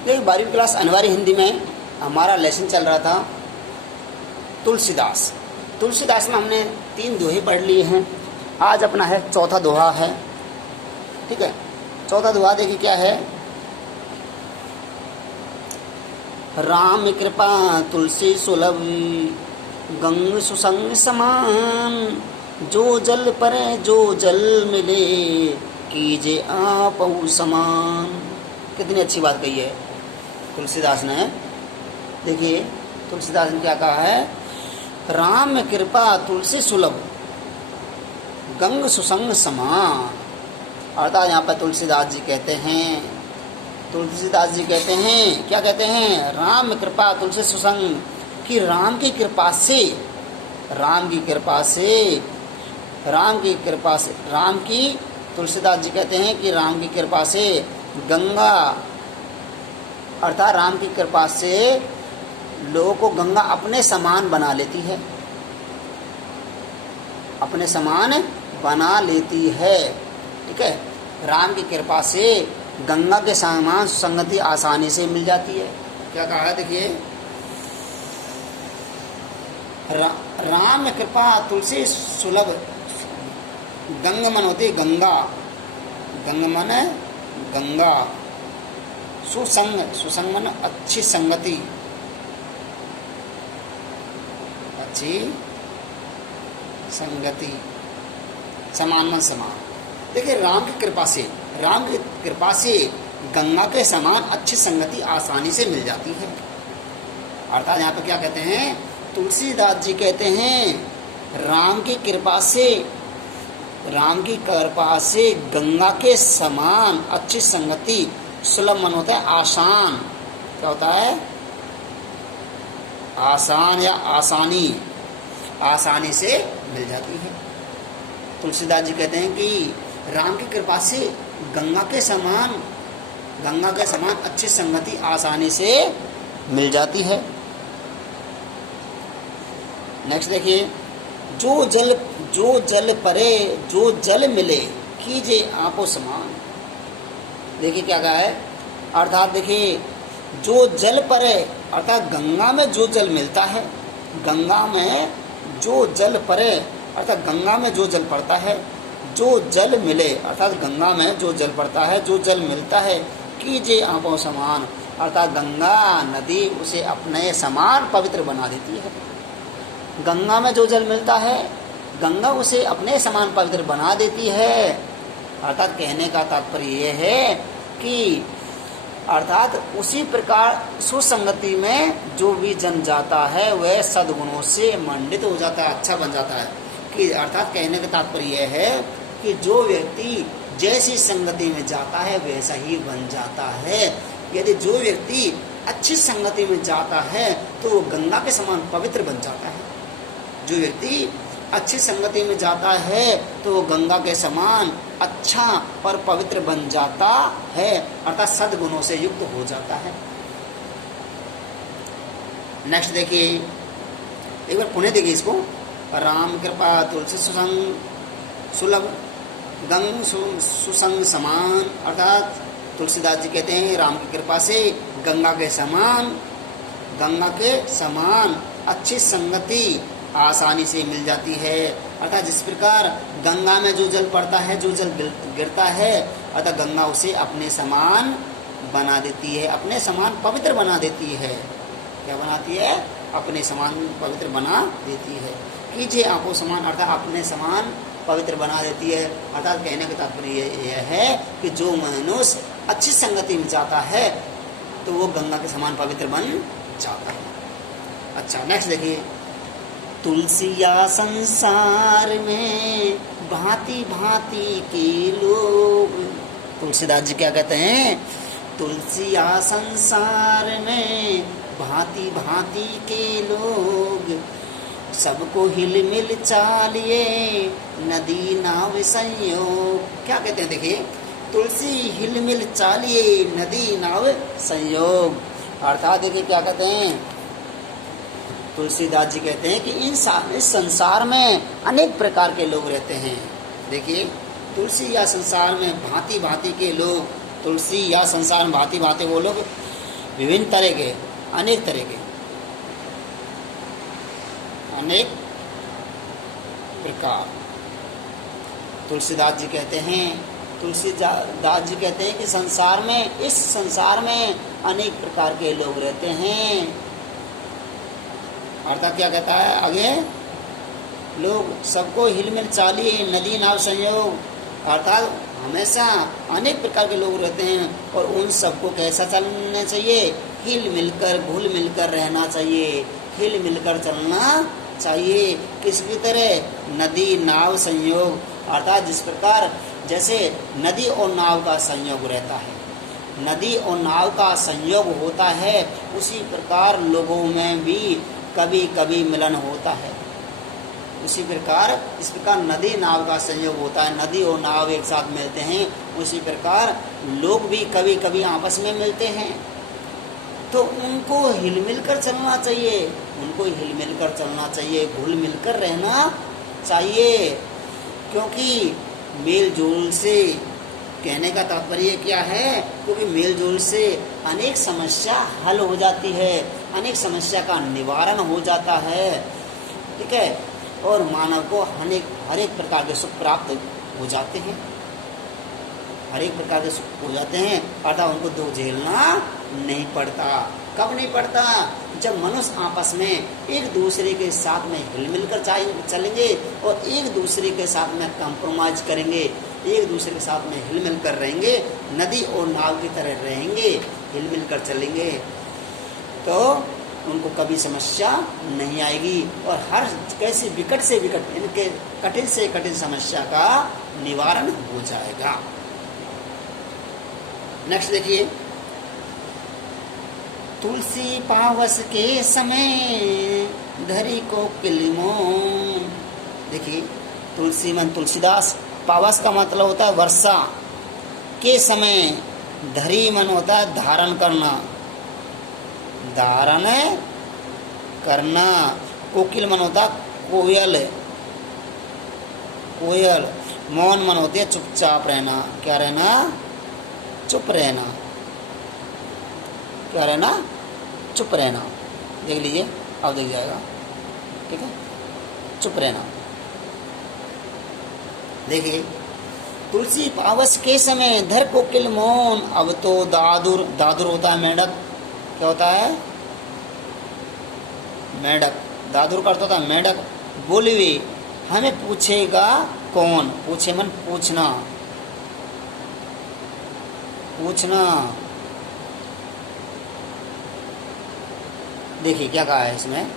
देखिए 12वीं क्लास अनिवार्य हिंदी में हमारा लेसन चल रहा था तुलसीदास। तुलसीदास में हमने 3 दोहे पढ़ लिए हैं। आज अपना है चौथा दोहा है। ठीक है, चौथा दोहा देखिए क्या है। राम कृपा तुलसी सुलभ गंग सुसंग समान, जो जल परे जो जल मिले कीजे आपहु समान। कितनी अच्छी बात कही है तुलसीदास ने। देखिए तुलसीदास ने क्या कहा है, राम कृपा तुलसी सुलभ गंग सुसंग समान। अर्थात यहाँ पर तुलसीदास जी कहते हैं, तुलसीदास जी कहते हैं, क्या कहते हैं, राम कृपा तुलसी सुसंग, कि राम की कृपा से, राम की कृपा से, राम की कृपा से, राम की, तुलसीदास जी कहते हैं कि राम की कृपा से गंगा, अर्थात राम की कृपा से लोगों को गंगा अपने समान बना लेती है, अपने समान बना लेती है। ठीक है, राम की कृपा से गंगा के समान संगति आसानी से मिल जाती है। क्या कहा है देखिए, राम कृपा तुलसी सुलभ, गंग मन होती गंगा, गंग मन गंगा, सुसंग, सुसंग मन अच्छी संगति, अच्छी संगति, समान मन समान। देखिए राम की कृपा से, राम की कृपा से गंगा के समान अच्छी संगति आसानी से मिल जाती है। अर्थात यहाँ पर क्या कहते हैं, तुलसीदास जी कहते हैं राम की कृपा से, राम की कृपा से गंगा के समान अच्छी संगति, सुलभ मन होता है आसान, क्या होता है, आसान या आसानी, आसानी से मिल जाती है। तुलसीदास जी कहते हैं कि राम की कृपा से गंगा के समान, गंगा के समान अच्छी संगति आसानी से मिल जाती है। नेक्स्ट देखिए, जो जल परे जो जल मिले कीजे आपो समान। देखिए क्या कहा है, अर्थात देखिए जो जल परे, अर्थात गंगा में जो जल मिलता है, गंगा में जो जल परे, अर्थात गंगा में जो जल पड़ता है, जो जल मिले, अर्थात गंगा में जो जल पड़ता है, जो जल मिलता है, कीजे आपो समान, अर्थात गंगा नदी उसे अपने समान पवित्र बना देती है। गंगा में जो जल मिलता है, गंगा उसे अपने समान पवित्र बना देती है। अर्थात कहने का तात्पर्य यह है कि अर्थात उसी प्रकार सुसंगति में जो भी जन जाता है वह सद्गुणों से मंडित हो जाता है, अच्छा बन जाता है। कि अर्थात कहने का तात्पर्य यह है कि जो व्यक्ति जैसी संगति में जाता है वैसा ही बन जाता है। यदि जो व्यक्ति अच्छी संगति में जाता है तो वो गंगा के समान पवित्र बन जाता है। जो व्यक्ति अच्छी संगति में जाता है तो वो गंगा के समान अच्छा और पवित्र बन जाता है, अर्थात सद्गुणों से युक्त हो जाता है। नेक्स्ट देखिए, एक बार पुनः देखिए इसको, राम कृपा तुलसी सुसंग सुलभ गंग सुसंग समान। अर्थात तुलसीदास जी कहते हैं राम की कृपा से गंगा के समान अच्छी संगति आसानी से मिल जाती है। अर्थात जिस प्रकार गंगा में जो जल पड़ता है, जो जल गिरता है, अर्थात गंगा उसे अपने समान बना देती है, अपने समान पवित्र बना देती है। क्या बनाती है, अपने समान पवित्र बना देती है। कीजिए आपो समान, अर्थात अपने समान पवित्र बना देती है। अर्थात कहने का तात्पर्य यह है कि जो मनुष्य अच्छी संगति में जाता है तो वो गंगा के समान पवित्र बन जाता है। अच्छा नेक्स्ट देखिए, तुलसिया संसार में भांति भांति के लोग। तुलसीदास जी क्या कहते हैं, तुलसिया संसार में भांति भांति के लोग, सबको हिल मिल चालिए नदी नाव संयोग। क्या कहते हैं देखिए, तुलसी हिल मिल चालिए नदी नाव संयोग। अर्थात देखिए क्या कहते हैं, तुलसीदास जी कहते हैं कि इस संसार में अनेक प्रकार के लोग रहते हैं। देखिए तुलसी या संसार में भांति भांति के लोग, तुलसी या संसार में भांति भांति वो लोग विभिन्न तरह के, अनेक तरह के, अनेक प्रकार। तुलसीदास जी कहते हैं कि संसार में, इस संसार में अनेक प्रकार के लोग रहते हैं। अर्थात क्या कहता है आगे, लोग सबको हिलमिल चालिए नदी नाव संयोग, अर्थात हमेशा अनेक प्रकार के लोग रहते हैं और उन सबको कैसा चलना चाहिए, हिल मिलकर घुल मिलकर रहना चाहिए, हिल मिलकर चलना चाहिए। किसकी तरह, नदी नाव संयोग, अर्थात जिस प्रकार जैसे नदी और नाव का संयोग रहता है, नदी और नाव का संयोग होता है, उसी प्रकार लोगों में भी कभी कभी मिलन होता है। उसी प्रकार, इस प्रकार नदी नाव का संयोग होता है, नदी और नाव एक साथ मिलते हैं, उसी प्रकार लोग भी कभी कभी आपस में मिलते हैं। तो उनको हिल मिल कर चलना चाहिए, उनको हिल मिल कर चलना चाहिए, घुल मिलकर रहना चाहिए। क्योंकि मेल जोल से, कहने का तात्पर्य क्या है, क्योंकि मेल जोल से अनेक समस्या हल हो जाती है, अनेक समस्या का निवारण हो जाता है, ठीक है, और मानव को हर एक प्रकार के सुख प्राप्त हो जाते हैं, हर एक प्रकार के सुख हो जाते हैं। अर्थात उनको दुख झेलना नहीं पड़ता। कब नहीं पड़ता, जब मनुष्य आपस में एक दूसरे के साथ में हिल मिल कर चलेंगे और एक दूसरे के साथ में कंप्रोमाइज करेंगे, एक दूसरे के साथ में हिल मिल कर रहेंगे, नदी और नाव की तरह रहेंगे, हिल मिल कर चलेंगे, तो उनको कभी समस्या नहीं आएगी और हर कैसी विकट से विकट, इनके कठिन से कठिन समस्या का निवारण हो जाएगा। नेक्स्ट देखिए, तुलसी पावस के समय धरी को किलमोन। देखिए, तुलसी मन तुलसीदास, पावस का मतलब होता है वर्षा के समय, धरी मन होता है धारण करना, धारण करना, कोकिल मन होता कोयल, कोयल, मौन मन होती है चुपचाप रहना, क्या रहना, चुप रहना, क्या रहना, चुप रहना। देख लीजिए, अब देख जाएगा, ठीक है, चुप रहना। देखिए, तुलसी पावस के समय धर कोकिल मौन, अब तो दादुर, दादुर होता है मेंढक, क्या होता है, मेंढक, दादुर का अर्थ होता है मेंढक, बोली हुई हमें पूछेगा कौन, पूछे मन पूछना, पूछना। देखिए क्या कहा है इसमें,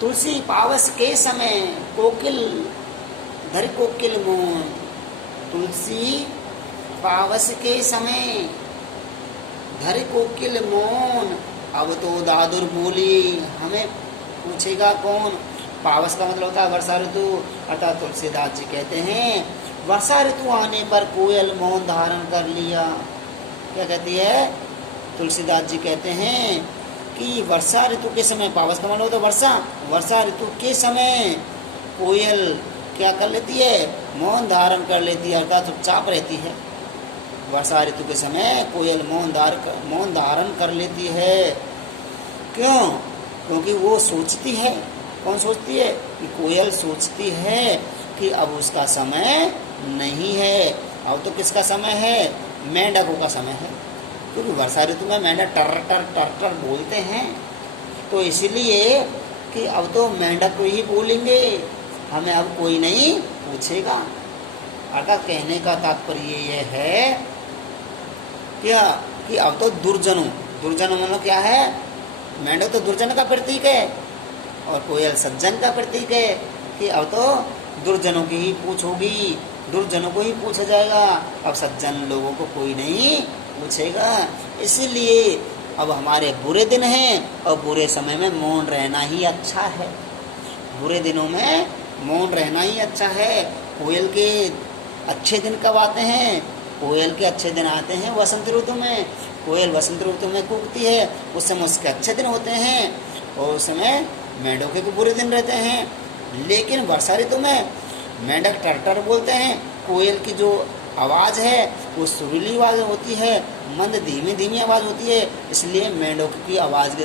तुलसी पावस के समय कोकिल धर कोकिल मौन, तुलसी पावस के समय धर कोकिल मौन, अब तो दादुर बोली हमें पूछेगा कौन। पावस का मतलब होता है वर्षा ऋतु, अर्थात तुलसीदास जी कहते हैं वर्षा ऋतु आने पर कोयल मौन धारण कर लिया। क्या कहती है, तुलसीदास जी कहते हैं कि वर्षा ऋतु के समय, पावस का मतलब होता है वर्षा, वर्षा ऋतु के समय कोयल क्या कर लेती है, मौन धारण कर लेती है, अर्थात चुपचाप रहती है। वर्षा ऋतु के समय कोयल मौन धारण कर लेती है। क्यों, क्योंकि वो सोचती है, कौन सोचती है, कि कोयल सोचती है कि अब उसका समय नहीं है, अब तो किसका समय है, मेंढकों का समय है, क्योंकि वर्षा ऋतु में मेंढक टर टर टर टर बोलते हैं, तो इसलिए कि अब तो मेंढक ही बोलेंगे, हमें अब कोई नहीं पूछेगा। अर्थात कहने का तात्पर्य ये है क्या, कि अब तो दुर्जनों, दुर्जनों मतलब क्या है, मेंढक तो दुर्जन का प्रतीक है और कोयल सज्जन का प्रतीक है, कि अब तो दुर्जनों की ही पूछ होगी, दुर्जनों को ही पूछा जाएगा, अब सज्जन लोगों को कोई नहीं पूछेगा। इसीलिए अब हमारे बुरे दिन हैं और बुरे समय में मौन रहना ही अच्छा है, बुरे दिनों में मौन रहना ही अच्छा है। कोयल के अच्छे दिन कब आते हैं, कोयल के अच्छे दिन आते हैं वसंत ऋतु में, कोयल वसंत ऋतु में कूकती है, उस समय उसके अच्छे दिन होते हैं और उस समय मेंढकों के बुरे दिन रहते हैं। लेकिन वर्षा ऋतु में मेंढक टर टर बोलते हैं, कोयल की जो आवाज़ है वो सुरीली आवाज़ होती है, मंद धीमी धीमी आवाज़ होती है। इसलिए मेंढक की आवाज़ के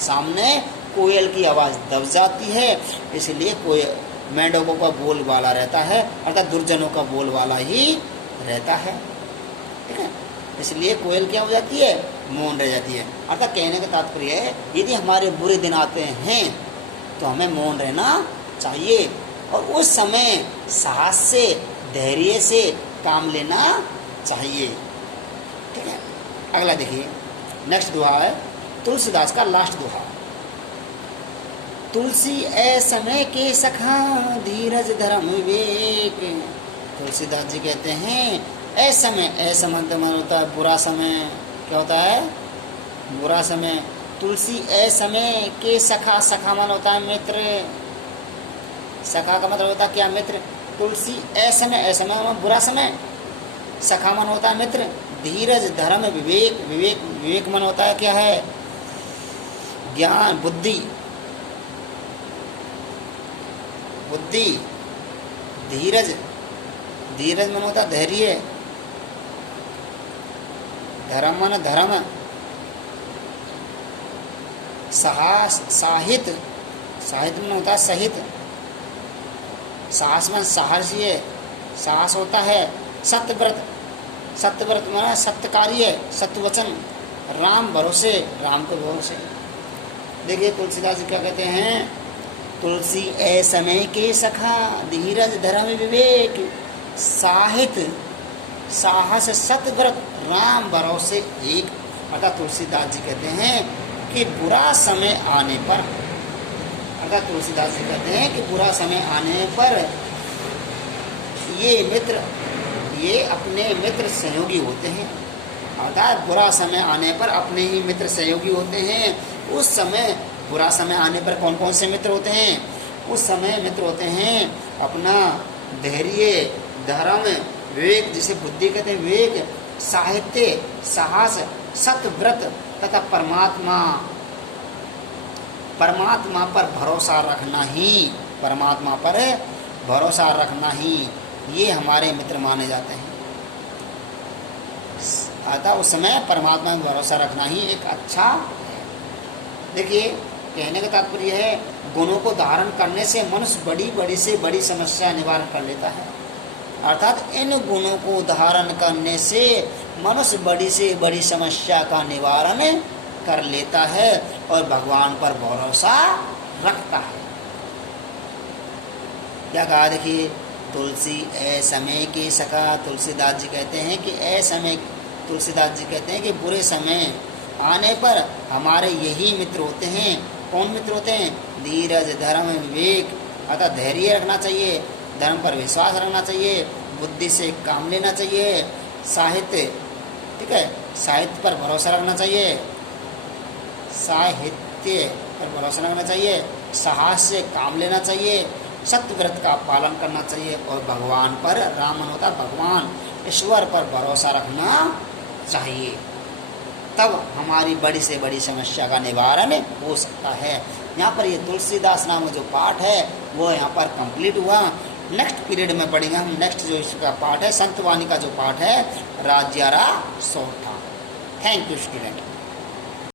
सामने कोयल की आवाज़ दब जाती है। इसलिए कोई मेंढकों का बोलबाला रहता है, अर्थात दुर्जनों का बोलबाला ही रहता है। ठीक है, इसलिए कोयल क्या हो जाती है, मौन रह जाती है। अर्थात कहने का तात्पर्य है यदि हमारे बुरे दिन आते हैं तो हमें मौन रहना चाहिए और उस समय साहस से, धैर्य से काम लेना चाहिए। ठीक है, अगला देखिए, नेक्स्ट दोहा है तुलसीदास का लास्ट दोहा। तुलसी ए समय के सखा धीरज धर्म विवेक। तुलसीदास जी कहते हैं ए समय, ए समय तो मन होता है बुरा समय। क्या होता है, बुरा समय। तुलसी ए समय के सखा, सखा मन होता है मित्र। सखा का मतलब होता है क्या, मित्र। तुलसी ए समय, ए समय बुरा समय, सखा मन होता है मित्र। धीरज धर्म विवेक, विवेक विवेक मन होता है क्या है, ज्ञान बुद्धि, बुद्धि। धीरज, धीरज मन होता है धैर्य। धर्म मन धर्म। साहस, साहित्य, साहित्य मन होता है सहित। साहस मन साहसी, साहस होता है। सत्यव्रत, सत्यव्रत माना सत्य कार्य, सत्य वचन। राम भरोसे, राम को भरोसे। देखिए तुलसीदास जी क्या कहते हैं, तुलसी ए समय के सखा धीरज धर्म विवेक, साहित्य साहस सत्यव्रत राम भरोसे एक। अर्थात तुलसीदास जी कहते हैं कि बुरा समय आने पर, अर्थात तुलसीदास जी कहते हैं कि बुरा समय आने पर ये मित्र, ये अपने मित्र सहयोगी होते हैं। अर्थात बुरा समय आने पर अपने ही मित्र सहयोगी होते हैं। उस समय बुरा समय आने पर कौन कौन से मित्र होते हैं, उस समय मित्र होते हैं अपना धैर्य, धर्म, विवेक जिसे बुद्धि कहते हैं, विवेक, साहित्य, साहस, सत्यव्रत तथा परमात्मा, परमात्मा पर भरोसा रखना ही, परमात्मा पर भरोसा रखना ही ये हमारे मित्र माने जाते हैं। अतः उस समय परमात्मा में भरोसा रखना ही एक अच्छा है। देखिए कहने का तात्पर्य है गुणों को धारण करने से मनुष्य बड़ी बड़ी से बड़ी समस्या निवारण कर लेता है। अर्थात इन गुणों को धारण करने से मनुष्य बड़ी से बड़ी समस्या का निवारण कर लेता है और भगवान पर भरोसा रखता है। क्या कहा, देखिए तुलसी ए समय के सखा। तुलसीदास जी कहते हैं कि ए समय, तुलसीदास जी कहते हैं कि बुरे समय आने पर हमारे यही मित्र होते हैं। कौन मित्र होते हैं, धीरज धर्म विवेक। अतः धैर्य रखना चाहिए, धर्म पर विश्वास रखना चाहिए, बुद्धि से काम लेना चाहिए, साहित्य, ठीक है, साहित्य पर भरोसा रखना चाहिए, साहित्य पर भरोसा रखना चाहिए, साहस से काम लेना चाहिए, सत्यव्रत का पालन करना चाहिए और भगवान पर, राम मन होता भगवान, ईश्वर पर भरोसा रखना चाहिए। तब हमारी बड़ी से बड़ी समस्या का निवारण हो सकता है। यहाँ पर ये तुलसीदास नाम जो पाठ है वो यहाँ पर कंप्लीट हुआ। नेक्स्ट पीरियड में पढ़ेंगे हम, नेक्स्ट जो इसका पाठ है संतवाणी का जो पाठ है, राज्यारा सौठा। Thank you student.